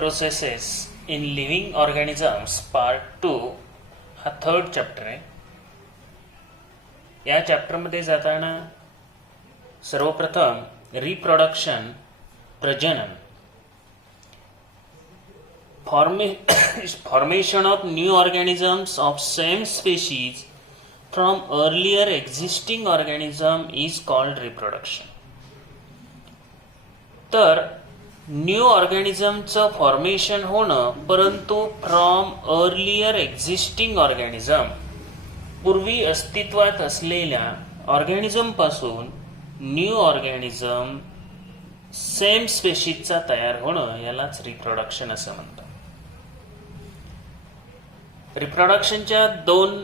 Processes in living organisms part 2 हा third chapter आहे. या चॅप्टरमध्ये जाताना सर्वप्रथम रिप्रोडक्शन, प्रजनन, formation of new organisms of same species from earlier existing organism is called reproduction. तर new ऑर्गॅनिझमचं formation होणं, परंतु फ्रॉम अर्लियर एक्झिस्टिंग ऑर्गॅनिझम, पूर्वी अस्तित्वात असलेल्या ऑर्गॅनिझम पासून न्यू ऑर्गॅनिझम सेम स्पेशीजचा तयार होणं यालाच रिप्रोडक्शन असं म्हणतात. रिप्रोडक्शनच्या दोन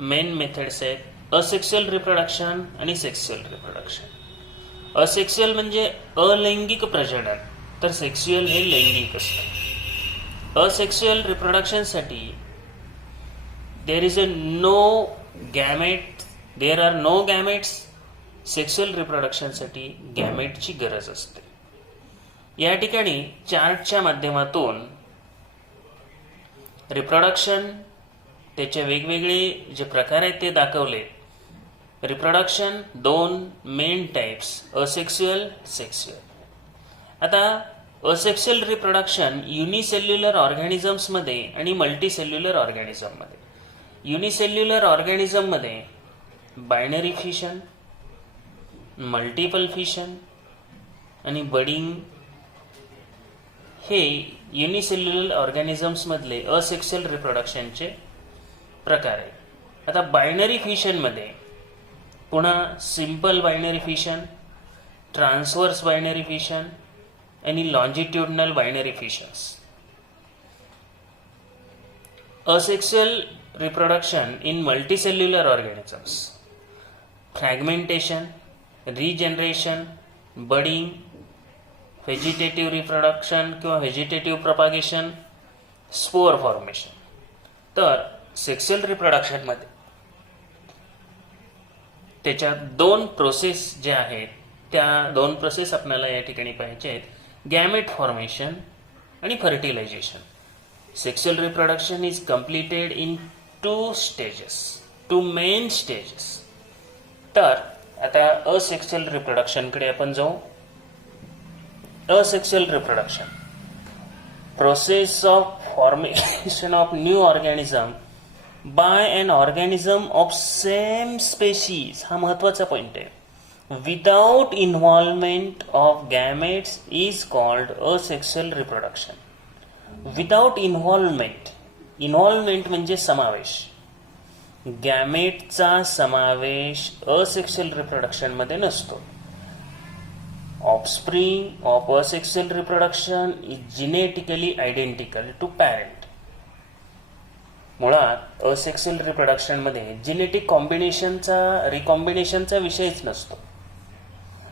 मेन मेथड्स आहेत, असेक्सुअल रिप्रोडक्शन आणि सेक्सुअल रिप्रोडक्शन. असेक्सुअल म्हणजे अलैंगिक प्रजनन, तर सेक्सुअल हे लैंगिक असतं. असेक्सुअल रिप्रोडक्शनसाठी there are no gametes. Sexual रिप्रोडक्शनसाठी गॅमेटची गरज असते. या ठिकाणी चार्टच्या माध्यमातून रिप्रोडक्शन, त्याचे वेगवेगळे जे प्रकार आहेत ते दाखवले. रिप्रोडक्शन दोन मेन टाइप्स, असेक्सुअल, सेक्सुअल. आता असेक्सुअल रिप्रोडक्शन युनिसेल्युलर ऑर्गॅनिझम्समध्ये आणि मल्टीसेल्युलर ऑर्गॅनिझममध्ये. युनिसेल्युलर ऑर्गॅनिझममध्ये बायनरी फिशन, मल्टिपल फिशन आणि बडिंग हे युनिसेल्युलर ऑर्गॅनिझम्समधले असेक्सुअल रिप्रोडक्शनचे प्रकार आहेत. आता बायनरी फिशनमध्ये पुन्हा simple binary fission, transverse binary fission आणि longitudinal binary fissions. Asexual reproduction in multicellular organisms, fragmentation, regeneration, budding, vegetative reproduction किंवा व्हेजिटेटिव्ह प्रॉपगेशन, स्पोअर फॉर्मेशन. तर सेक्सुअल रिप्रोडक्शनमध्ये त्याच्या दोन प्रोसेस ज्या आहेत त्या दोन प्रोसेस आपल्याला या ठिकाणी पाहायचे आहेत, गॅमेट फॉर्मेशन आणि fertilization. Sexual reproduction is completed in two main stages. तर आता असेक्सुअल रिप्रोडक्शनकडे आपण जाऊ. Asexual reproduction, process of formation of new organism by an organism of same species. हा महत्वाचा पॉइंट आहे. Without involvement of gametes is called asexual reproduction. Without involvement, involvement म्हणजे समावेश. गॅमेटचा समावेश असेक्सुअल रिप्रोडक्शन मध्ये नसतो. Offspring of asexual reproduction is genetically identical to parent. मुळात असेक्सुअल रिप्रोडक्शन मध्ये जिनेटिक रिकॉम्बिनेशनचा विषयच नसतो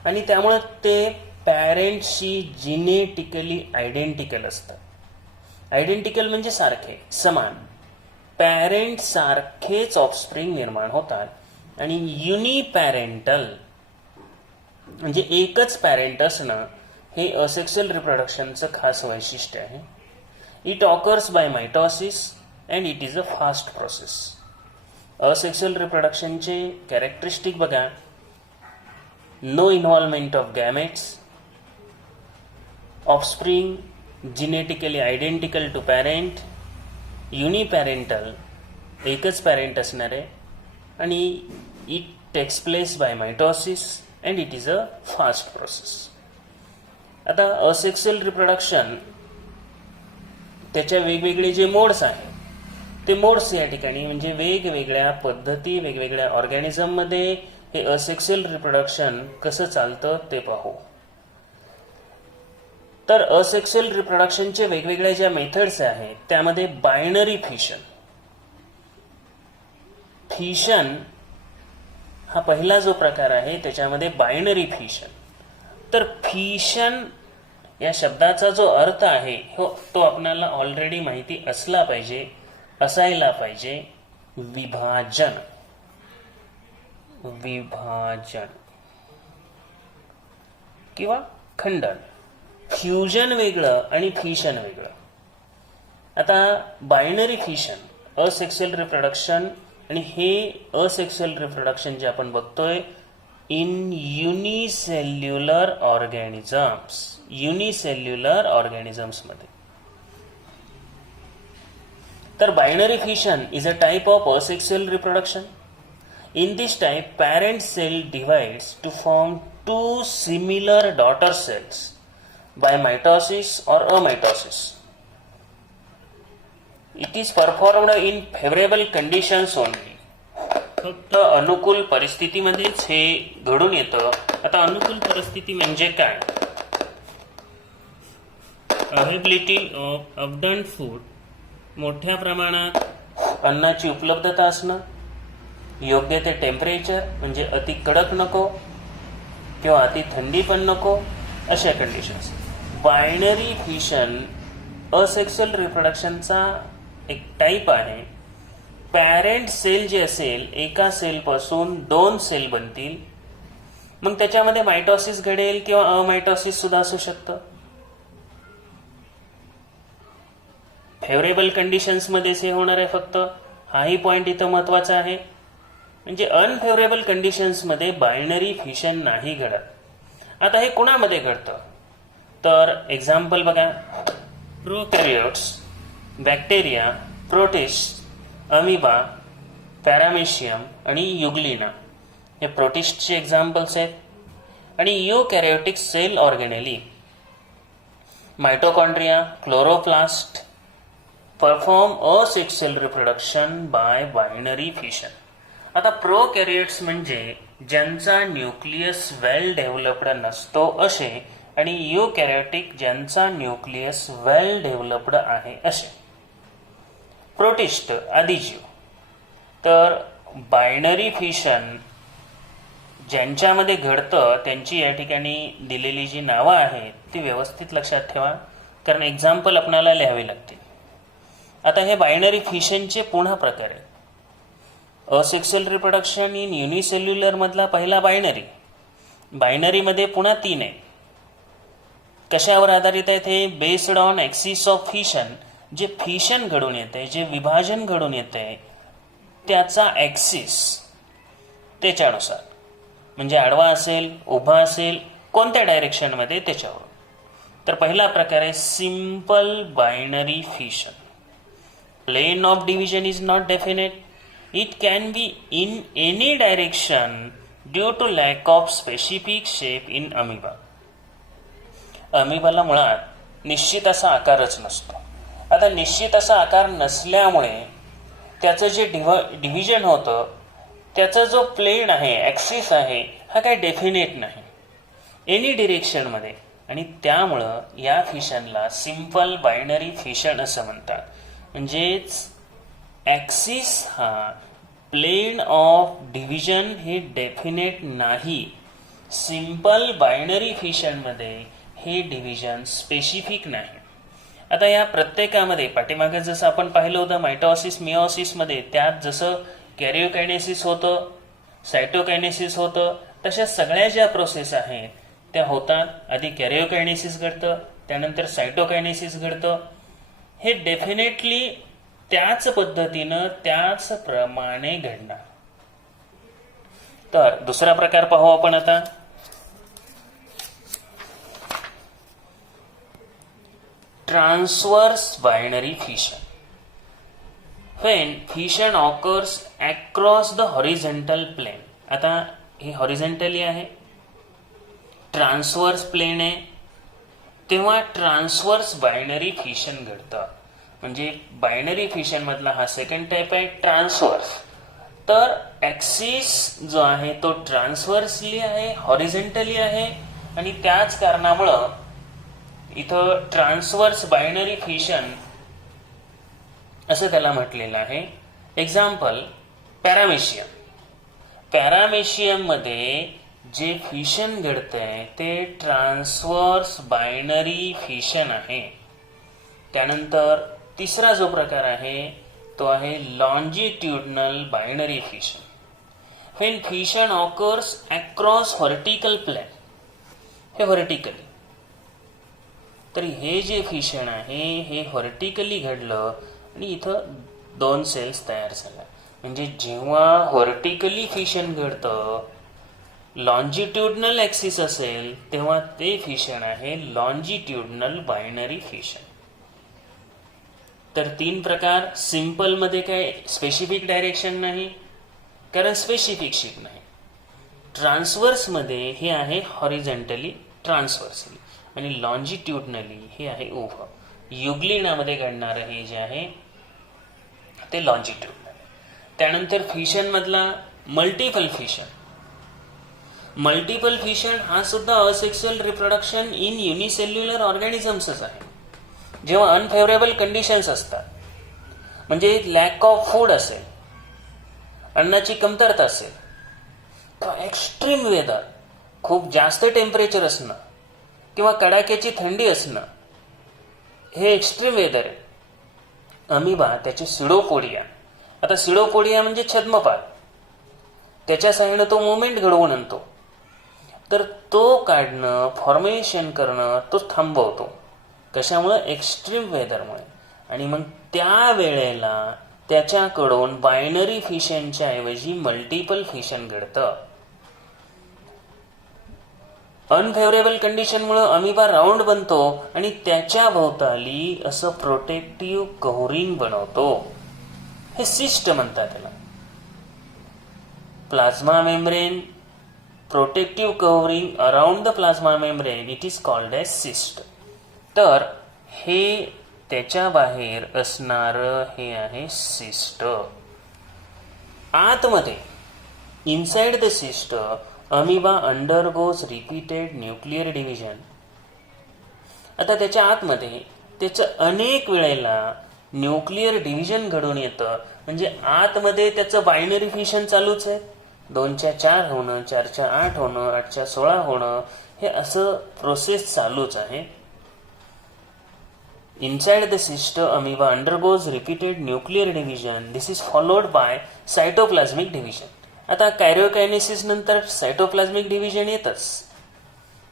आणि त्यामुळे ते पॅरेंटशी जिनेटिकली आयडेंटिकल असतात. आयडेंटिकल म्हणजे सारखे, समान. पॅरेंट सारखेच ऑफस्प्रिंग निर्माण होतात आणि युनिपॅरेंटल म्हणजे एकच पॅरेंट असणं हे असेक्सुअल रिप्रोडक्शनचं खास वैशिष्ट्य आहे. It occurs by mitosis and it is a fast process. Asexual रिप्रोडक्शनचे कॅरेक्टरिस्टिक बघा. No involvement of gametes, offspring genetically identical to parent, uniparental एकच पॅरेंट असणारे, आणि it takes place by mitosis and it is a fast process. आता asexual reproduction त्याच्या वेगवेगळे जे modes आहेत ते मोड्स या ठिकाणी म्हणजे वेगवेगळ्या पद्धती, वेगवेगळ्या ऑर्गॅनिझममध्ये हे असेक्सुअल रिप्रोडक्शन कसं चालतं ते पाहू. तर असेक्सुअल रिप्रोडक्शनचे वेगवेगळ्या ज्या मेथड्स आहेत त्यामध्ये बायनरी फिशन. फिशन हा पहिला जो प्रकार आहे त्याच्यामध्ये बायनरी फिशन. तर फिशन या शब्दाचा जो अर्थ आहे तो आपल्याला ऑलरेडी माहिती असायला पाहिजे. विभाजन किंवा खंडन. फ्युजन वेगळं आणि फिशन वेगळं. आता बायनरी फिशन असेक्सुअल रिप्रोडक्शन, आणि हे असेक्सुअल रिप्रोडक्शन जे आपण बघतोय इन युनिसेल्युलर ऑर्गॅनिझम्समध्ये. तर binary fission is a type of asexual reproduction. In this type, parent cell divides to form two similar daughter cells by mitosis or amitosis. It is performed in favorable conditions only. फक्त अनुकूल परिस्थितीमध्येच हे घडून येतं. आता अनुकूल परिस्थिती म्हणजे काय? अवेबिलिटी ऑफ अबंडंट फूड, मोठ्या प्रमाणात अन्नाची उपलब्धता असणं, योग्य ते टेम्परेचर म्हणजे अति कडक नको किंवा अति थंडी पण नको, अशा कंडिशन्स. बायनरी फिशन असेक्सुअल रिप्रोडक्शनचा एक टाईप आहे. पॅरेंट सेल जे असेल, एका सेलपासून 2 सेल बनतील, मग त्याच्यामध्ये मायटॉसिस घडेल किंवा अमायटॉसिस सुद्धा असू शकतं. फेवरेबल कंडिशन्समध्येच हे होणार आहे फक्त, हाही पॉईंट इथं महत्वाचा आहे. म्हणजे अनफेवरेबल कंडिशन्समध्ये बायनरी फिशन नाही घडत. आता हे कुणामध्ये घडतं? तर एक्झाम्पल बघा, prokaryotes, bacteria, protist, amoeba, paramecium आणि युग्लिना हे प्रोटिस्टचे एक्झाम्पल्स आहेत. आणि eukaryotic cell organelle, mitochondria, chloroplast perform asexual reproduction by binary fission. आता प्रोकॅरियोट्स म्हणजे ज्यांचा न्यूक्लियस वेल डेव्हलप्ड नसतो असे, आणि यूकॅरियोटिक ज्यांचा न्यूक्लियस वेल डेव्हलप्ड आहे असे. प्रोटिस्ट आदी जीव. तर बायनरी फिशन ज्यांच्यामध्ये घडतं त्यांची या ठिकाणी दिलेली जी नावं आहेत ती व्यवस्थित लक्षात ठेवा, कारण एक्झाम्पल आपल्याला लिहावी लागतील. आता हे बायनरी फिशनचे पुन्हा प्रकार आहेत. असेक्सुअल रिप्रोडक्शन इन युनिसेल्युलर मधला पहिला बायनरी. बायनरीमध्ये पुन्हा 3 आहे. कशावर आधारित आहेत हे? Based on axis of fission. जे फिशन घडून येते, जे विभाजन घडून येते त्याचा ॲक्सिस, त्याच्यानुसार म्हणजे आडवा असेल, उभा असेल, कोणत्या डायरेक्शनमध्ये त्याच्यावर. तर पहिला प्रकार आहे simple binary fission. Plane of division is not definite. It can be in any direction due to lack of specific shape in amoeba. अमिबाला मुळात निश्चित असा आकारच नसतो. आता निश्चित असा आकार नसल्यामुळे त्याचं जे डिव्हिजन होतं, त्याचा जो प्लेन आहे, ॲक्सिस आहे, हा काही डेफिनेट नाही एनी डिरेक्शनमध्ये, आणि त्यामुळं या फिशनला सिंपल बायनरी फिशन असं म्हणतात. म्हणजेच ॲक्सिस हा प्लेन ऑफ डिव्हिजन हे डेफिनेट नाही. सिंपल बायनरी फिशनमध्ये हे डिव्हिजन स्पेसिफिक नाही. आता या प्रत्येकामध्ये पाठीमागे जसं आपण पाहिलं होतं मायटॉसिस मिओसिसमध्ये, त्यात जसं कॅरिओकायनेसिस होतं, सायटोकायनेसिस होतं, तशा सगळ्या ज्या प्रोसेस आहेत त्या होतात. आधी कॅरिओकायनेसिस घडतं, त्यानंतर सायटोकायनेसिस घडतं. हे डेफिनेटली त्याच पद्धतीनं त्याच प्रमाणे घडणार. तर दुसरा प्रकार पाहू आपण आता. Transverse binary fission. when fission occurs across the horizontal plane. आता हे हॉरिझॉन्टली आहे, ट्रान्सवर्स प्लेन आहे, तेव्हा ट्रान्सवर्स बायनरी फिशन घडतं. म्हणजे बायनरी फिशन मधला हा सेकंड टाइप आहे, ट्रान्सवर्स. तर ॲक्सिस जो आहे तो ट्रान्सवर्सली आहे, हॉरिझॉन्टली आहे, आणि त्याच कारणामुळं इथं ट्रान्सवर्स बायनरी फिशन असं त्याला म्हटलेलं आहे. Example paramecium. पॅरामेशियममध्ये जे फिशन घडतंय ते ट्रान्सवर्स बायनरी फिशन आहे. त्यानंतर तिसरा जो प्रकार आहे तो आहे longitudinal binary fission. When fission occurs across vertical plane. हे व्हर्टिकली. तर हे जे फिशन आहे हे व्हर्टिकली घडलं आणि इथं 2 सेल्स तयार झाल्या. म्हणजे जेव्हा व्हर्टिकली फिशन घडतं, लॉन्जिट्युडनल ॲक्सिस असेल, तेव्हा ते फिशन आहे लॉन्जिट्युडनल बायनरी फिशन. तर 3 प्रकार. सिम्पलमध्ये काय स्पेसिफिक डायरेक्शन नाही, कारण स्पेसिफिक शिफ्ट नाही. ट्रान्सवर्समध्ये हे आहे हॉरिझॉन्टली ट्रान्सवर्सली, आणि लॉन्जिट्युडनली हे आहे उभं. युग्लिनामध्ये घडणारं हे जे आहे ते लॉन्जिट्युडनल. त्यानंतर फिशनमधला मल्टिपल फिशन. मल्टिपल फिशन हा सुद्धा असेक्सुअल रिप्रोडक्शन इन युनिसेल्युलर ऑर्गॅनिझम्सच आहे. जेव्हा अनफेवरेबल कंडिशन्स असतात, म्हणजे लॅक ऑफ फूड असेल, अन्नाची कमतरता असेल, तर एक्स्ट्रीम वेदर, खूप जास्त टेम्परेचर असणं किंवा कडाक्याची थंडी असणं, हे एक्स्ट्रीम वेदर आहे. अमिबा त्याचे सिडोपोडिया, आता सिडोपोडिया म्हणजे छद्मपाल, त्याच्या साह्यानं तो मुवमेंट घडवून आणतो, तर तो काढणं, फॉर्मेशन करणं तो थांबवतो. कशामुळे? एक्स्ट्रीम वेदरमुळे. आणि मग त्या वेळेला त्याच्याकडून बायनरी फिशनच्या ऐवजी मल्टिपल फिशन घडतं. अनफेवरेबल कंडिशनमुळे अमिबा राऊंड बनतो आणि त्याच्या भोवताली असं प्रोटेक्टिव्ह कव्हरिंग बनवतो. हे सिस्ट म्हणतात त्याला. Plasma membrane, protective covering around the plasma membrane, it is called as cyst. तर हे त्याच्या बाहेर असणारं हे आहे सिस्ट. आतमध्ये inside the cyst amoeba undergoes repeated nuclear division. आता त्याच्या आतमध्ये त्याचं अनेक वेळेला न्यूक्लिअर डिव्हिजन घडून येतं. म्हणजे आतमध्ये त्याचं बायनरी फिशन चालूच आहे. 2च्या 4 होणं, 4च्या 8 होणं, 8च्या 16 होणं, हे असं प्रोसेस चालूच आहे. Inside the cyst, amoeba undergoes repeated nuclear division. This is followed by cytoplasmic division. आता कॅरिओकायनेसिस नंतर सायटोप्लाझ्मिक डिव्हिजन येतच.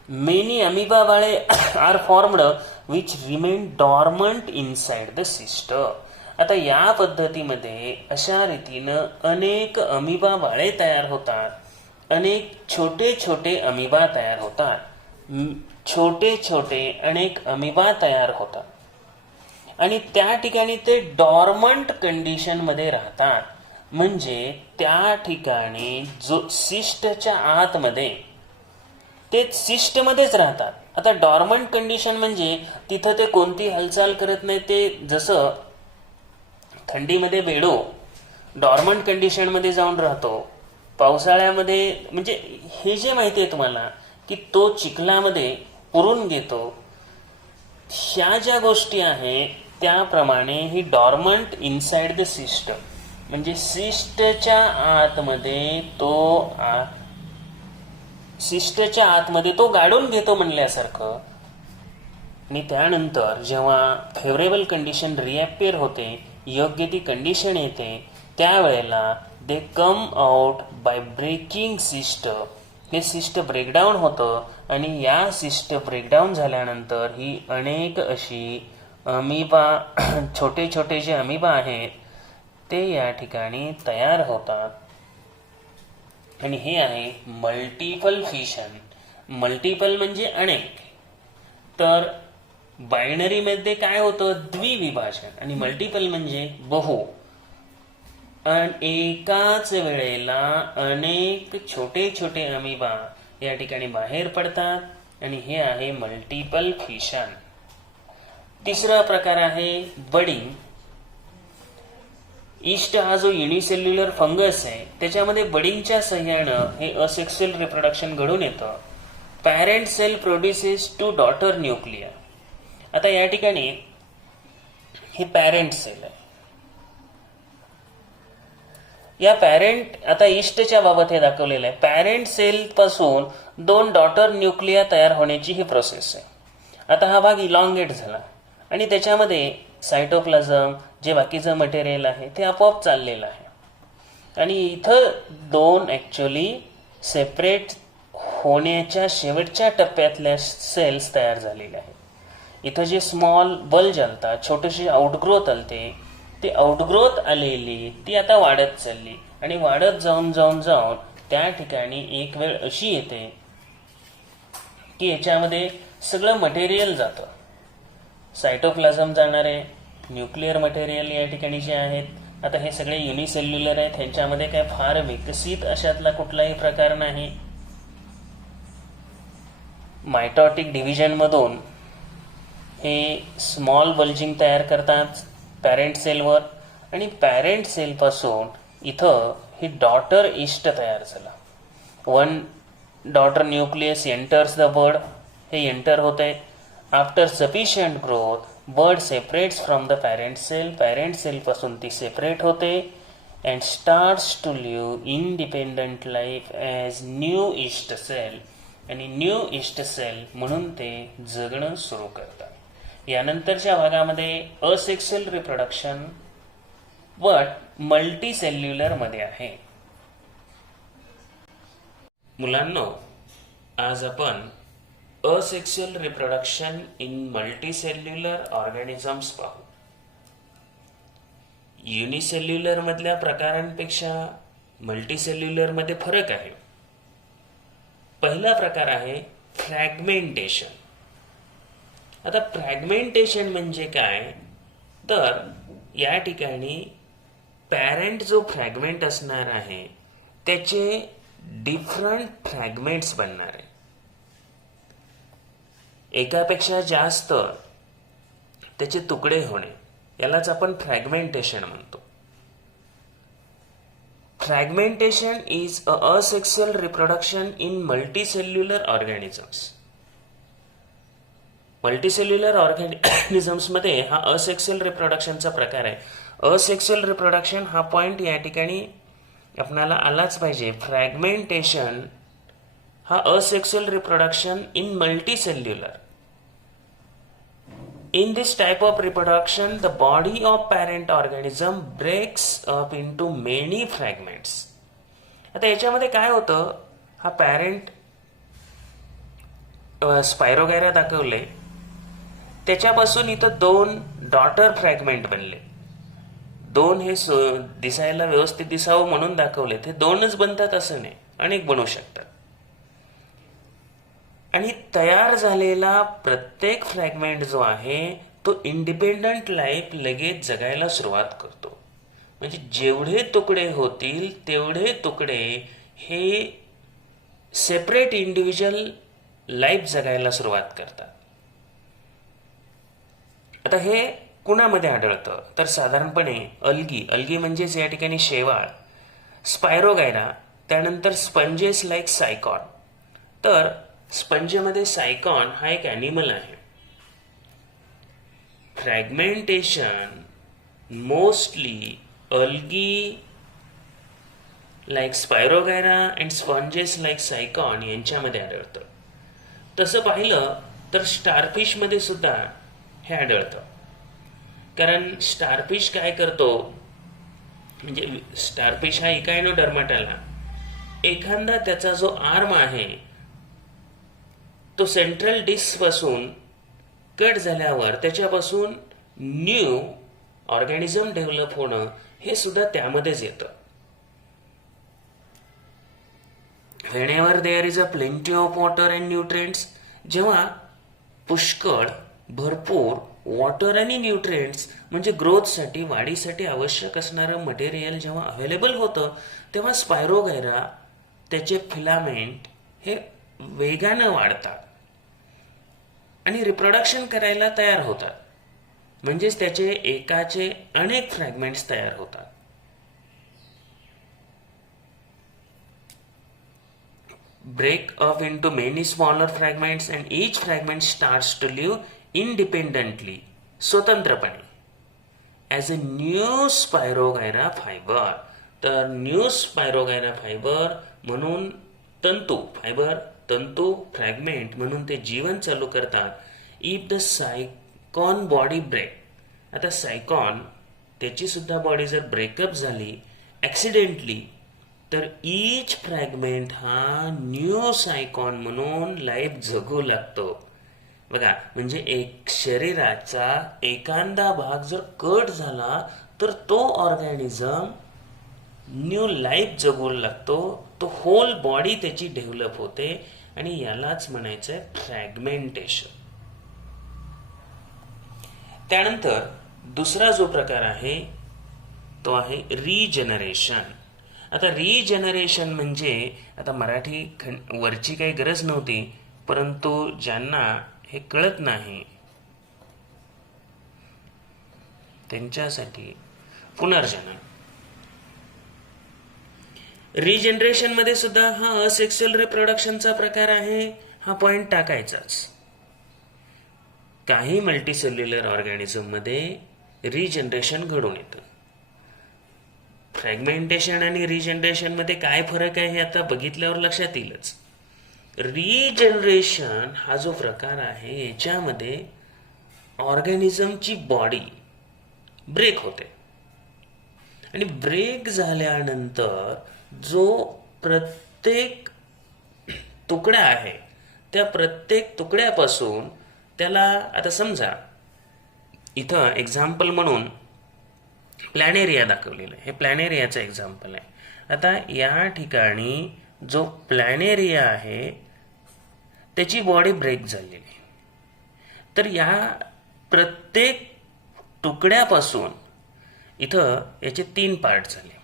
मेनी अमिबा बाळे are formed which remain dormant inside the cyst. आता या पद्धतीमध्ये अशा रीतीनं अनेक अमिबा बाळे तयार होतात, अनेक छोटे छोटे अमिबा तयार होतात, छोटे छोटे अनेक अमिबा तयार होतात आणि त्या ठिकाणी ते डॉर्मंट कंडिशनमध्ये राहतात. म्हणजे त्या ठिकाणी जो सिस्टच्या आतमध्ये ते सिस्टमध्येच राहतात. आता डॉर्मंट कंडिशन म्हणजे तिथं ते कोणती हालचाल करत नाही. ते जसं थंडीमध्ये बेडो डॉर्मंट कंडिशनमध्ये जाऊन राहतो, पावसाळ्यामध्ये म्हणजे हे जे माहिती आहे तुम्हाला की तो चिखलामध्ये पुरून घेतो, ह्या ज्या गोष्टी आहेत त्याप्रमाणे ही डॉर्मंट इनसाइड द सिस्ट, म्हणजे सिस्टच्या आतमध्ये तो गाडून घेतो म्हणल्यासारखं. आणि त्यानंतर जेव्हा फेवरेबल कंडिशन रिअपिअर होते, योग्य ती कंडिशन येते, त्यावेळेला they come out by breaking cyst. हे सिस्ट ब्रेकडाऊन होतं आणि या सिस्ट ब्रेकडाऊन झाल्यानंतर ही अनेक अशी अमिबा, छोटे छोटे जे अमिबा आहेत ते या ठिकाणी तयार होतात. आणि हे आहे मल्टिपल फिशन. मल्टिपल म्हणजे अनेक, तर बायनरीमध्ये काय होतं? द्विविभाजन. आणि मल्टिपल म्हणजे बहु. एकाच वेळेला अनेक छोटे छोटे अमिबा या ठिकाणी बाहेर पडतात आणि हे आहे मल्टिपल फिशन. तिसरा प्रकार आहे बडिंग. ईस्ट हा जो युनिसेल्युलर फंगस आहे त्याच्यामध्ये बडिंगच्या सहाय्यानं हे असेक्सुअल रिप्रोडक्शन घडून येतं. Parent cell produces 2 daughter nuclei. आता या ठिकाणी हे पॅरेंट सेल आहे. या पॅरेंट, आता ईस्टच्या बाबत हे दाखवलेलं आहे. पॅरेंट सेल पासून 2 डॉटर न्यूक्लिया तयार होण्याची ही प्रोसेस आहे. आता हा भाग इलॉंगेट झाला आणि त्याच्यामध्ये सायटोप्लाझम जे बाकीचं मटेरियल आहे ते आपोआप चाललेलं आहे. आणि इथं 2 ॲक्च्युली सेपरेट होण्याच्या शेवटच्या टप्प्यातल्या सेल्स तयार झालेल्या आहेत. इथं जे स्मॉल बल्ज आलता, छोटीशी आउटग्रोथ आलते, ती आउटग्रोथ आलेली ती आता वाढत चालली आणि वाढत जाऊन जाऊन जाऊन त्या ठिकाणी एक वेळ अशी येते की याच्यामध्ये सगळं मटेरियल जातं. सायटोप्लाझम जाणार आहे, न्यूक्लिअर मटेरियल या ठिकाणी जे आहेत. आता हे सगळे युनिसेल्युलर आहेत, ह्यांच्यामध्ये काय फार विकसित अशातला कुठलाही प्रकार नाही. मायटॉटिक डिव्हिजनमधून हे स्मॉल बल्जिंग तयार करतात पॅरेंट सेलवर आणि पॅरेंट सेलपासून इथं ही डॉटर ईस्ट तयार झाला. One daughter nucleus enters the bud, हे एंटर होते. After sufficient growth bud separates from the parent cell, parent सेलपासून ती सेपरेट होते and starts to live independent life as new yeast cell, आणि new yeast cell म्हणून ते जगणं सुरू करतात. यानंतरच्या भागामध्ये asexual reproduction but multicellular मध्ये आहे. मुलांनो, आज आपण asexual reproduction in multicellular organisms पाहू. युनिसेल्युलर मधल्या प्रकारांपेक्षा मल्टीसेल्युलर मध्ये फरक आहे. पहिला प्रकार आहे फ्रॅगमेंटेशन. आता फ्रॅगमेंटेशन म्हणजे काय, तर या ठिकाणी पॅरेंट जो फ्रॅगमेंट असणार आहे त्याचे डिफरंट फ्रॅगमेंट्स बनणार आहे. एकापेक्षा जास्त त्याचे तुकडे होणे यालाच आपण फ्रॅगमेंटेशन म्हणतो. Fragmentation is a asexual reproduction in multicellular organisms. Multicellular organisms मध्ये हा असेक्सुअल रिप्रोडक्शनचा प्रकार आहे. असेक्सुअल रिप्रोडक्शन हा पॉइंट या ठिकाणी आपल्याला आलाच पाहिजे. फ्रॅगमेंटेशन हा asexual reproduction in multicellular. In this type of reproduction, the body of parent organism breaks up into many fragments. आता याच्यामध्ये काय होतं, हा पॅरेंट स्पायरोगॅरा दाखवले, त्याच्यापासून इथं 2 डॉटर फ्रॅगमेंट बनले. 2 हे दिसायला व्यवस्थित दिसावं म्हणून दाखवले. ते 2च बनतात असं नाही, अनेक बनवू शकतात. आणि तयार झालेला प्रत्येक फ्रॅगमेंट जो आहे तो इंडिपेंडंट लाईफ लगेच जगायला सुरुवात करतो. म्हणजे जेवढे तुकडे होतील तेवढे तुकडे हे सेपरेट इंडिव्हिज्युअल लाईफ जगायला सुरुवात करतात. आता हे कुणामध्ये आढळतं, तर साधारणपणे अल्गी म्हणजेच या ठिकाणी शेवाळ, स्पायरोगायरा, त्यानंतर स्पंजेस लाईक सायकॉन. तर स्पंजमध्ये सायकॉन हा एक ॲनिमल आहे. Fragmentation mostly algae like spirogyra and sponges like sycon यांच्यामध्ये आढळतं. तसं पाहिलं तर स्टारफिशमध्ये सुद्धा हे आढळतं. कारण स्टारफिश काय करतो, म्हणजे स्टारफिश हा इकायनोडर्माटाला, एखादा त्याचा जो आर्म आहे तो सेंट्रल डिस्क पासून कट झाल्यावर त्याच्यापासून न्यू ऑर्गॅनिझम डेव्हलप होणं हे सुद्धा त्यामध्येच येतं. Whenever there is a plenty of water and nutrients, जेव्हा पुष्कळ भरपूर वॉटर आणि न्यूट्रिएंट्स म्हणजे ग्रोथसाठी, वाढीसाठी आवश्यक असणारं मटेरियल जेव्हा अवेलेबल होतं, तेव्हा स्पायरोगॅरा त्याचे फिलामेंट हे वेगानं वाढतात आणि रिप्रोडक्शन करायला तयार होतात. म्हणजेच त्याचे एकाचे अनेक फ्रॅगमेंट्स तयार होतात. break up into many smaller fragments and each fragment starts to live independently, स्वतंत्रपणे, as a new spirogyra fiber. तर न्यू स्पायरोगायरा फायबर म्हणून तंतू फ्रॅगमेंट म्हणून ते जीवन चालू करतात. इफ द सायकॉन बॉडी ब्रेक, आता सायकॉन त्याची सुद्धा बॉडी जर ब्रेकअप झाली ॲक्सिडेंटली, तर ईच फ्रॅगमेंट हा न्यू सायकॉन म्हणून लाईफ जगू लागतो. बघा, म्हणजे एक शरीराचा एखादा भाग जर कट झाला तर तो ऑर्गॅनिझम न्यू लाईफ जगू लागतो, तो होल बॉडी त्याची डेव्हलप होते आणि यालाच म्हणायचं आहे फ्रॅगमेंटेशन. त्यानंतर दुसरा जो प्रकार आहे तो आहे रिजनरेशन. आता रिजनरेशन म्हणजे, आता मराठी वरची काही गरज नव्हती, परंतु ज्यांना हे कळत नाही त्यांच्यासाठी पुनर्जन्म. रिजनरेशन मध्ये सुद्धा हा असेक्सुअल रिप्रोडक्शनचा प्रकार आहे, हा पॉइंट टाकायचाच. काही मल्टीसेल्युलर ऑर्गॅनिझम मध्ये रिजनरेशन घडून येतं. फ्रॅगमेंटेशन आणि रिजनरेशन मध्ये काय फरक आहे हे आता बघितल्यावर लक्षात येईलच. रिजनरेशन हा जो प्रकार आहे याच्यामध्ये ऑर्गॅनिझमची बॉडी ब्रेक होते आणि ब्रेक झाल्यानंतर जो प्रत्येक तुकडा आहे त्या प्रत्येक तुकड्यापासून त्याला, आता समजा इथं एक्झाम्पल म्हणून प्लॅनेरिया दाखवलेलं आहे, हे प्लॅनेरियाचं एक्झाम्पल आहे. आता या ठिकाणी जो प्लॅनेरिया आहे त्याची बॉडी ब्रेक झालेली आहे, तर या प्रत्येक तुकड्यापासून इथं याचे 3 पार्ट झाले.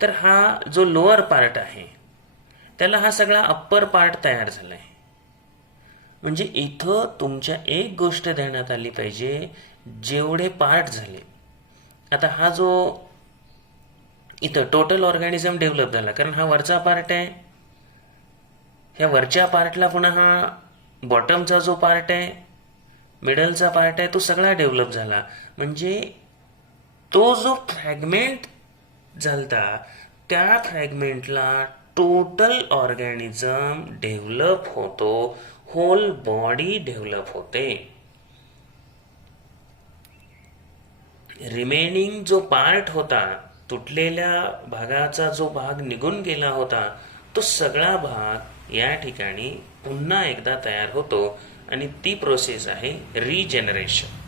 तर हा जो लोअर पार्ट आहे त्याला हा सगळा अप्पर पार्ट तयार झाला आहे. म्हणजे इथं तुमच्या एक गोष्ट ध्यानात आली पाहिजे, जेवढे पार्ट झाले, आता हा जो इथं टोटल ऑर्गॅनिझम डेव्हलप झाला, कारण हा वरचा पार्ट आहे, ह्या वरच्या पार्टला पुन्हा हा बॉटमचा जो पार्ट आहे, मिडलचा पार्ट आहे, तो सगळा डेव्हलप झाला. म्हणजे तो जो फ्रॅगमेंट झालता त्या फ्रॅगमेंटला टोटल ऑर्गॅनिझम डेव्हलप होतो, होल बॉडी डेव्हलप होते. रिमेनिंग जो पार्ट होता, तुटलेल्या भागाचा जो भाग निघून गेला होता, तो सगळा भाग या ठिकाणी पुन्हा एकदा तयार होतो आणि ती प्रोसेस आहे रिजनरेशन.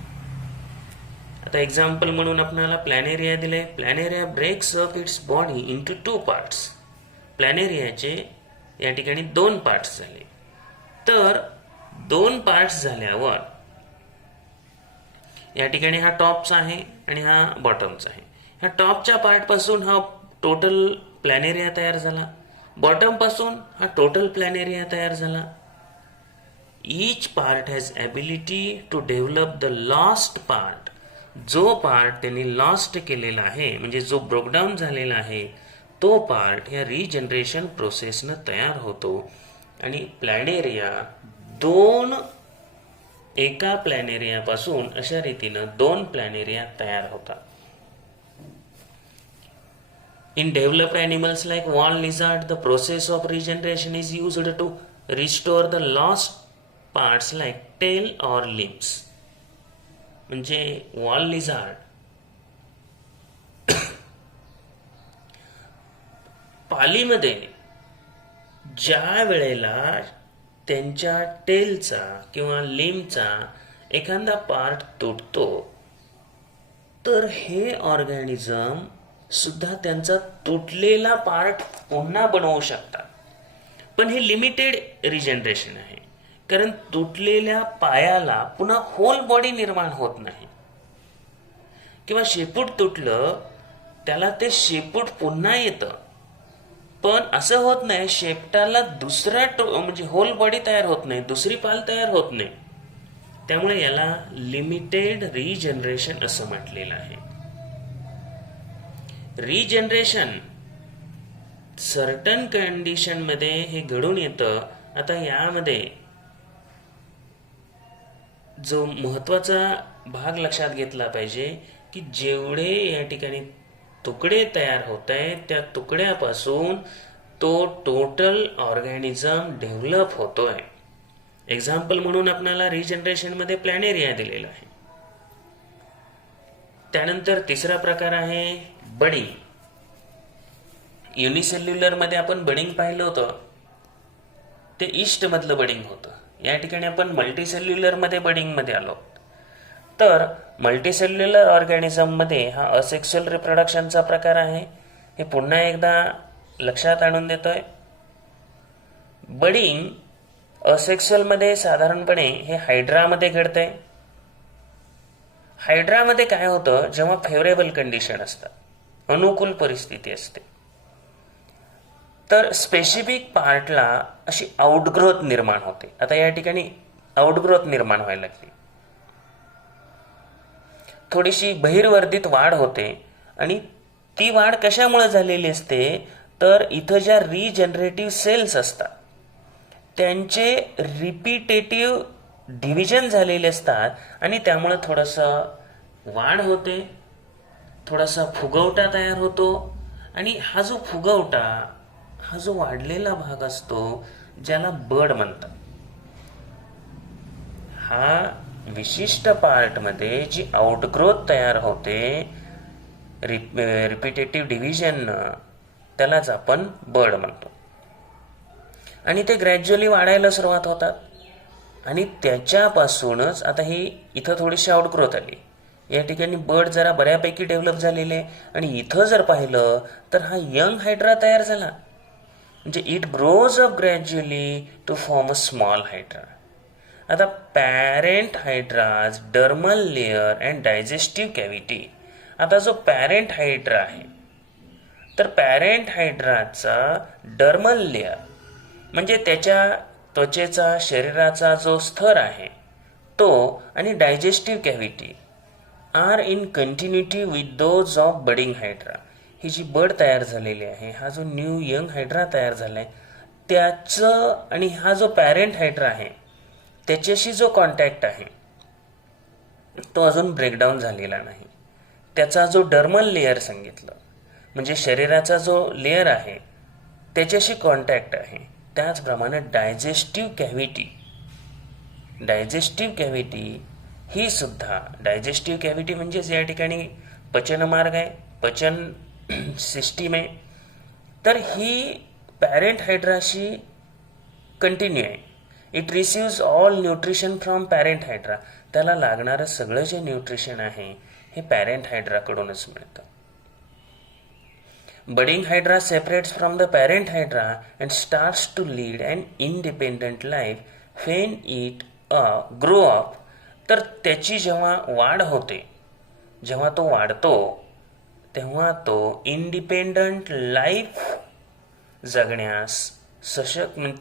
आता एक्झाम्पल म्हणून आपल्याला प्लॅनेरिया दिले. Planaria breaks up its body into 2 parts. प्लॅनेरियाचे या ठिकाणी 2 पार्ट्स झाले. तर 2 पार्ट्स झाल्यावर या ठिकाणी हा टॉपचा आहे आणि हा बॉटमचा आहे. ह्या टॉपच्या पार्ट पासून हा टोटल प्लॅनेरिया तयार झाला, बॉटम पासून हा टोटल प्लॅनेरिया तयार झाला. Each part has ability to develop the lost part. जो पार्ट त्यांनी लॉस्ट केलेला आहे, म्हणजे जो ब्रोकडाऊन झालेला आहे, तो पार्ट ह्या रिजनरेशन प्रोसेसनं तयार होतो आणि प्लॅनेरिया एका प्लॅनेरियापासून अशा रीतीनं 2 प्लॅनेरिया तयार होतात. In developed animals like wall lizard, the process of regeneration is used to restore the lost parts like tail or limbs. म्हणजे wall lizard पालीमध्ये ज्या वेळेला त्यांच्या टेलचा किंवा लिम्बचा एखादा पार्ट तुटतो, तर हे ऑर्गॅनिझम सुद्धा त्यांचा तुटलेला पार्ट पुन्हा बनवू शकतात. पण हे लिमिटेड रिजनरेशन आहे, कारण तुटलेल्या पायाला पुन्हा होल बॉडी निर्माण होत नाही. किंवा शेपूट तुटलं, त्याला ते शेपूट पुन्हा येतं, पण असं होत नाही शेपटाला दुसरा म्हणजे होल बॉडी तयार होत नाही, दुसरी पाल तयार होत नाही. त्यामुळे याला लिमिटेड रिजनरेशन असं म्हटलेलं आहे. रिजनरेशन सर्टन कंडिशन मध्ये हे घडून येतं. आता यामध्ये जो महत्वाचा भाग लक्षात घेतला पाहिजे की जेवढे या ठिकाणी तुकडे तयार होत आहेत, त्या तुकड्यापासून तो टोटल ऑर्गॅनिझम डेव्हलप होतोय. एक्झाम्पल म्हणून आपल्याला रिजनरेशन मध्ये प्लॅनेरिया दिलेला आहे. त्यानंतर तिसरा प्रकार आहे बडिंग. युनिसेल्युलर मध्ये आपण बडिंग पाहिलं होतं, ते ईस्ट मधलं बडिंग होतं. या ठिकाणी आपण मल्टीसेल्युलरमध्ये बडिंगमध्ये आलो. तर मल्टीसेल्युलर ऑर्गॅनिझममध्ये हा असेक्शुअल रिप्रोडक्शनचा प्रकार आहे. हे पुन्हा एकदा लक्षात आणून देतोय. बडिंग असेक्शुअलमध्ये साधारणपणे हे हायड्रामध्ये घडतंय. हायड्रामध्ये काय होतं, जेव्हा फेवरेबल कंडिशन असतात, अनुकूल परिस्थिती असते, तर स्पेसिफिक पार्टला अशी आउटग्रोथ निर्माण होते. आता या ठिकाणी आउटग्रोथ निर्माण व्हायला लागली, थोडीशी बहिर्वर्धित वाढ होते. आणि ती वाढ कशामुळे झालेली असते, तर इथं ज्या रिजनरेटिव्ह सेल्स असतात त्यांचे रिपिटेटिव्ह डिव्हिजन झालेले असतात आणि त्यामुळे थोडंसं वाढ होते, थोडासा फुगवटा तयार होतो. आणि हा जो फुगवटा, हा जो वाढलेला भाग असतो ज्याला बड म्हणतात, हा विशिष्ट पार्टमध्ये जी आउटग्रोथ तयार होते रिपिटेटिव्ह डिव्हिजन, त्यालाच आपण बड म्हणतो. आणि ते ग्रॅज्युअली वाढायला सुरुवात होतात. आणि त्याच्यापासूनच आता ही इथं थोडीशी आउटग्रोथ आली, या ठिकाणी बड जरा बऱ्यापैकी डेव्हलप झालेले. आणि इथं जर पाहिलं तर हा यंग हायड्रा तयार झाला. म्हणजे it grows up gradually to form a small hydra. आता parent hydra's dermal layer and digestive cavity. आता जो पॅरेंट हायड्रा आहे, तर पॅरेंट हायड्राचा डर्मल लेअर म्हणजे त्याच्या त्वचेचा, शरीराचा जो स्तर आहे तो, आणि digestive cavity are in continuity with those of budding hydra. ही जी बड तयार झालेली आहे, हा जो न्यू यंग हायड्रा तयार झाला आहे, त्याचं आणि हा जो पॅरेंट हायड्रा आहे त्याच्याशी जो कॉन्टॅक्ट आहे तो अजून ब्रेकडाऊन झालेला नाही. त्याचा जो डर्मल लेअर सांगितलं, म्हणजे शरीराचा जो लेअर आहे त्याच्याशी कॉन्टॅक्ट आहे. त्याचप्रमाणे डायजेस्टिव्ह कॅव्हिटी ही सुद्धा, डायजेस्टिव्ह कॅव्हिटी म्हणजेच या ठिकाणी पचनमार्ग आहे, पचन सिस्टीम आहे, तर ही पॅरेंट हायड्राशी कंटिन्यू आहे. It receives all nutrition from parent hydra. त्याला लागणारं सगळं जे न्यूट्रिशन आहे हे पॅरेंट हायड्राकडूनच मिळतं. Budding hydra separates from the parent hydra and starts to lead an independent life when it grow up. तर त्याची जेव्हा वाढ होते, जेव्हा तो वाढतो, तेव्हा तो इंडिपेंडंट लाईफ जगण्यास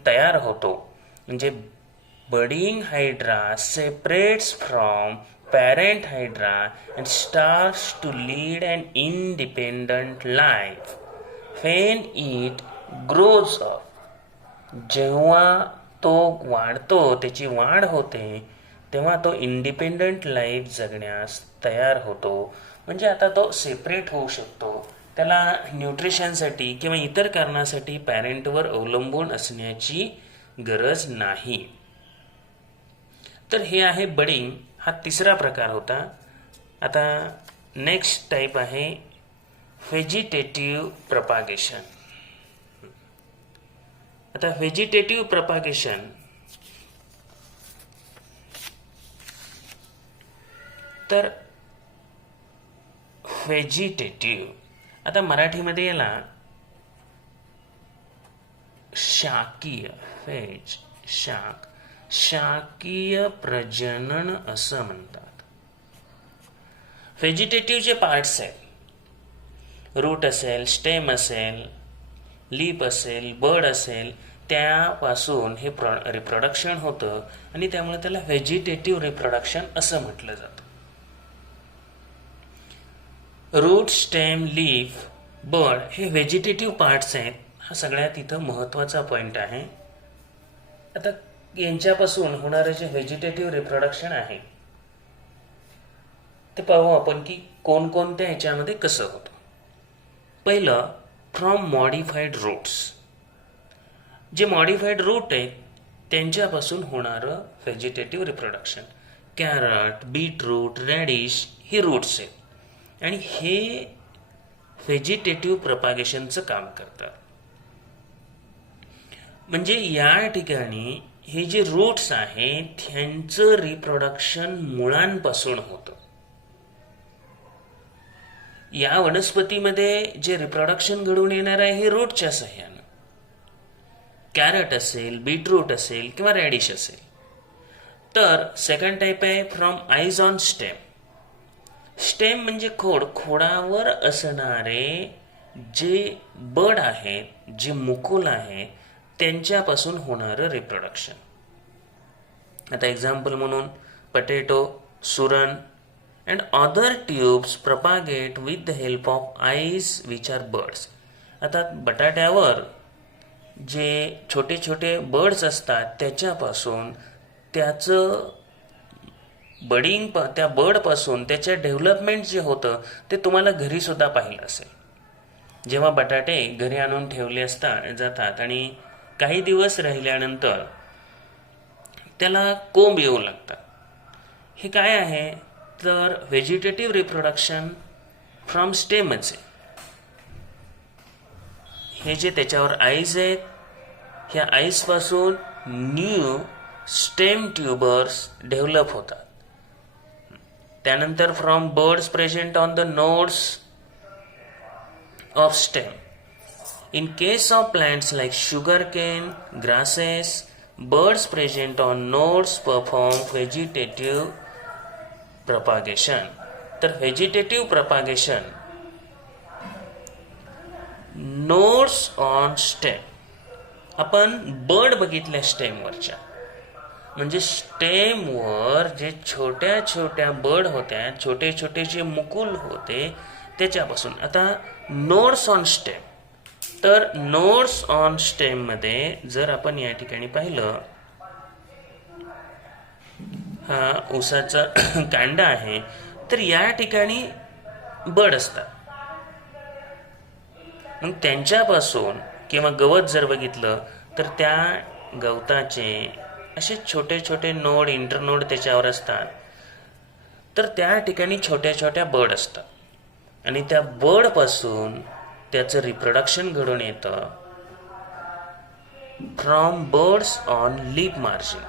तयार होतो. म्हणजे budding hydra separates from parent hydra and starts to lead an independent life when it grows up. जेव्हा तो वाढतो, त्याची वाढ होते, तेव्हा तो इंडिपेंडंट लाईफ जगण्यास तयार होतो. म्हणजे आता तो सेपरेट होऊ शकतो. त्याला न्यूट्रिशनसाठी किंवा इतर कारणासाठी पॅरेंटवर अवलंबून असण्याची गरज नाही. तर हे आहे बडिंग, हा तिसरा प्रकार होता. आता नेक्स्ट टाईप आहे व्हेजिटेटिव्ह प्रपागेशन. आता व्हेजिटेटिव्ह प्रपागेशन तर व्हेजिटेटिव्ह, आता मराठीमध्ये याला शाकीय, शाकीय प्रजनन असं म्हणतात. व्हेजिटेटिव्ह जे पार्ट्स आहेत, रूट असेल, स्टेम असेल, लीप असेल, बड असेल, त्यापासून हे रिप्रोडक्शन होतं आणि त्यामुळे त्याला व्हेजिटेटिव्ह रिप्रोडक्शन असं म्हटलं जातं. रूट, स्टेम, लीफ, बड हे व्हेजिटेटिव्ह पार्ट्स आहेत. हा सगळ्यात इथं महत्त्वाचा पॉईंट आहे. आता यांच्यापासून होणारं जे व्हेजिटेटिव्ह रिप्रोडक्शन आहे ते पाहू आपण की कोणकोणत्या ह्याच्यामध्ये कसं होतं. पहिलं, फ्रॉम मॉडिफाईड रूट्स. जे मॉडिफाईड रूट आहेत त्यांच्यापासून होणारं vegetative reproduction. Carrot, beetroot, radish ही रूट्स आहेत आणि हे व्हेजिटेटिव्ह प्रपागेशनचं काम करतात. म्हणजे या ठिकाणी हे जे रूट्स आहेत त्यांचं रिप्रोडक्शन मुळांपासून होतं. या वनस्पतीमध्ये जे रिप्रोडक्शन घडून येणार आहे हे रूटच्या सहाय्यानं. कॅरट असेल, बीटरूट असेल किंवा रॅडिश असेल. तर सेकंड टाईप आहे from eyes on stem. Stem म्हणजे खोड, खोडावर असणारे जे बड आहेत, जे मुकुल आहे, त्यांच्यापासून होणारं रिप्रोडक्शन. आता एक्झाम्पल म्हणून पटेटो, सुरण and other tubers propagate with the help of eyes which are buds. आता बटाट्यावर जे छोटे छोटे बर्ड्स असतात त्याच्यापासून त्याचं बडिंग, त्या बर्डपासून त्याच्या डेव्हलपमेंट जे होतं ते तुम्हाला घरीसुद्धा पाहिलं असेल. जेव्हा बटाटे घरी आणून ठेवले जातात आणि काही दिवस राहिल्यानंतर त्याला कोंब येऊ लागतात. हे काय आहे तर व्हेजिटेटिव्ह रिप्रोडक्शन फ्रॉम स्टेमच आहे. हे जे त्याच्यावर आईज आहेत, ह्या आईजपासून न्यू स्टेम ट्यूबर्स डेव्हलप होतात. त्यानंतर from birds present on the nodes of stem. In case of plants like sugarcane, grasses, birds present on nodes perform vegetative propagation. तर vegetative propagation nodes on stem. आपण bird बघितल्या स्टेमवरच्या, म्हणजे स्टेमवर जे छोट्या छोट्या bird होत्या, छोटे छोटे जे मुकुल होते त्याच्यापासून. आता नोड्स ऑन स्टेम, तर नोड्स ऑन स्टेम मध्ये जर आपण या ठिकाणी पाहिलं, हा ऊसाचा कांडा आहे, तर या ठिकाणी बड असतात. मग त्यांच्यापासून किंवा गवत जर बघितलं तर त्या गवताचे असे छोटे छोटे नोड, इंटरनोड त्याच्यावर असतात. तर त्या ठिकाणी छोट्या छोट्या बड असतात आणि त्या बडपासून त्याचं रिप्रोडक्शन घडून येतं from birds on leaf margin.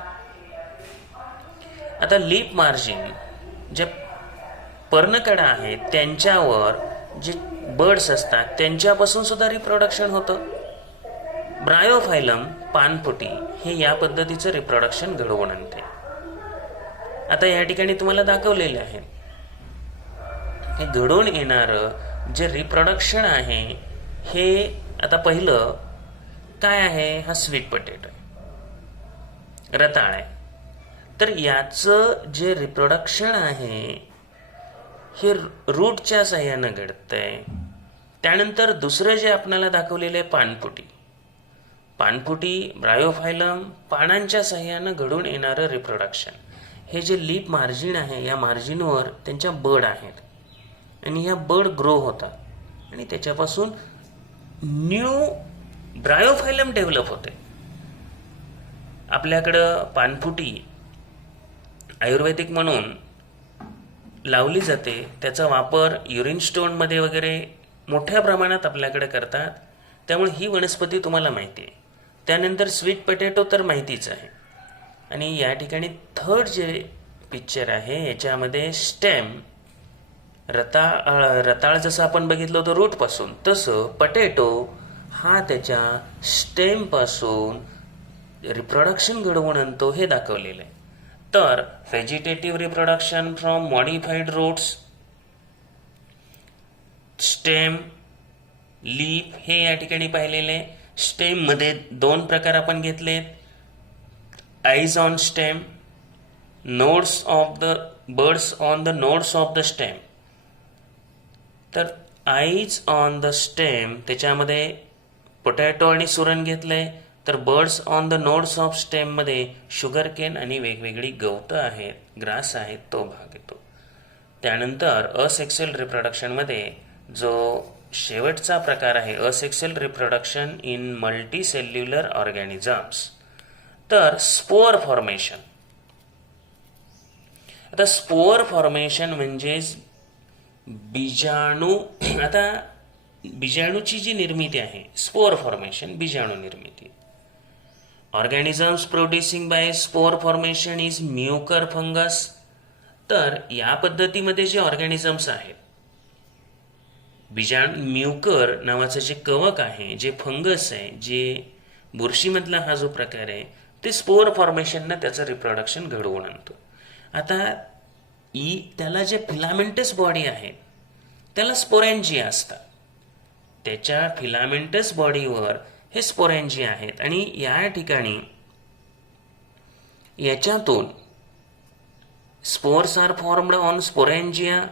आता लीफ मार्जिन जे पर्णकडा आहेत त्यांच्यावर जे बर्ड्स असतात त्यांच्यापासून सुद्धा रिप्रोडक्शन होतं. ब्रायोफायलम, पानफुटी, हे या पद्धतीचं रिप्रोडक्शन घडवून आणते. आता या ठिकाणी तुम्हाला दाखवलेले आहे हे घडून येणारं जे रिप्रोडक्शन आहे. हे आता पहिलं काय आहे, हा स्वीट पोटॅटो आहे, रताळ आहे. तर याचं जे रिप्रोडक्शन आहे हे रूटच्या साह्यानं घडतंय. त्यानंतर दुसरं जे आपल्याला दाखवलेलं आहे पानफुटी, पानफुटी, ब्रायोफायलम, पानांच्या साह्यानं घडून येणारं रिप्रोडक्शन. हे जे लीफ मार्जिन आहे, या मार्जिनवर त्यांच्या बड आहेत आणि ह्या बड ग्रो होतात आणि त्याच्यापासून न्यू ब्रायोफायलम डेव्हलप होते. आपल्याकडं पानफुटी आयुर्वेदिक म्हणून लावली जाते. त्याचा वापर युरिन स्टोनमध्ये वगैरे मोठ्या प्रमाणात आपल्याकडे करतात. त्यामुळे ही वनस्पती तुम्हाला माहिती आहे. त्यानंतर स्वीट पोटॅटो तर माहितीच आहे. आणि या ठिकाणी थर्ड जे पिक्चर आहे याच्यामध्ये स्टेम, रताळ जसं आपण बघितलं होतं रूटपासून, तसं पोटॅटो हा त्याच्या स्टेमपासून रिप्रोडक्शन घडवून आणतो हे दाखवलेलं आहे. तर vegetative reproduction from modified roots, stem, leaf हे या ठिकाणी पाहिलेले. स्टेममध्ये दोन प्रकार आपण घेतलेत, eyes on stem, nodes of the buds on the nodes of the stem. तर आईज ऑन द स्टेम त्याच्यामध्ये पोटॅटो आणि सुरण घेतलंय. तर buds on the nodes of स्टेममध्ये शुगरकेन आणि वेगवेगळी गवतं आहेत, ग्रास आहेत, तो भाग येतो. त्यानंतर असेक्सुअल रिप्रोडक्शनमध्ये जो शेवटचा प्रकार आहे, asexual reproduction in multicellular organisms, तर स्पोअर फॉर्मेशन. आता स्पोअर फॉर्मेशन म्हणजेच बीजाणू. आता बीजाणूची जी निर्मिती आहे, स्पोअर फॉर्मेशन, बीजाणू निर्मिती. Organisms producing by spore formation is mucor fungus. तर या पद्धतीमध्ये जे ऑर्गॅनिझम्स आहेत, म्युकर नावाचं जे कवक आहे, जे फंगस आहे, जे बुरशीमधला हा जो प्रकार आहे, ते स्पोर फॉर्मेशननं त्याचं रिप्रोडक्शन घडवून आणतो. आता त्याला जे फिलामेंटस बॉडी आहे त्याला स्पोरेंजिया असतात. त्याच्या फिलामेंटस बॉडीवर हे स्पोरेंजिया आहेत आणि या ठिकाणी याच्यातून spores are formed on sporangia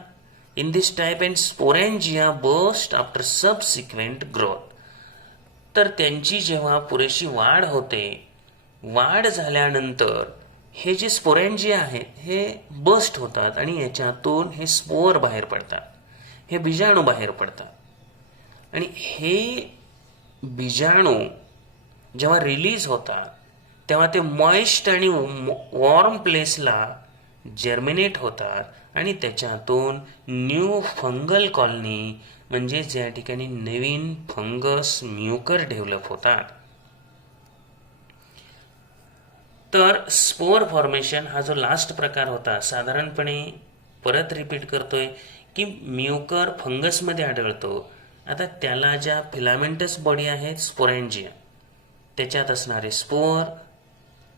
in this type and sporangia burst after subsequent growth. तर त्यांची जेव्हा पुरेशी वाढ होते, वाढ झाल्यानंतर हे जे स्पोरेंजिया आहेत हे बर्स्ट होतात आणि याच्यातून हे स्पोर बाहेर पडतात, हे बीजाणू बाहेर पडतात. आणि हे बीजाणू जेव्हा रिलीज होतात तेव्हा ते मॉइस्ट आणि वॉर्म प्लेसला जर्मिनेट होतात आणि त्याच्यातून न्यू फंगल कॉलनी म्हणजे ज्या ठिकाणी नवीन फंगस म्युकर डेव्हलप होतात. तर स्पोर फॉर्मेशन हा जो लास्ट प्रकार होता, साधारणपणे परत रिपीट करतोय की म्युकर फंगसमध्ये आढळतो. आता त्याला ज्या फिलामेंटस बॉडी आहेत स्पोरेंजिया, त्याच्यात असणारे स्पोर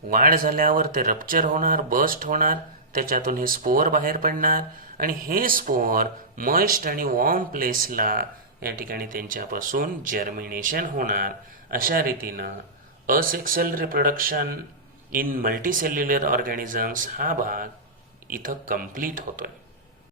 वाढ झाल्यावर ते रप्चर होणार, बर्स्ट होणार, त्याच्यातून हे स्पोर बाहेर पडणार आणि हे स्पोर मॉइस्ट आणि वॉर्म प्लेसला या ठिकाणी त्यांच्यापासून जर्मिनेशन होणार. अशा रीतीनं asexual reproduction in multicellular organisms हा भाग इथं कंप्लीट होतोय.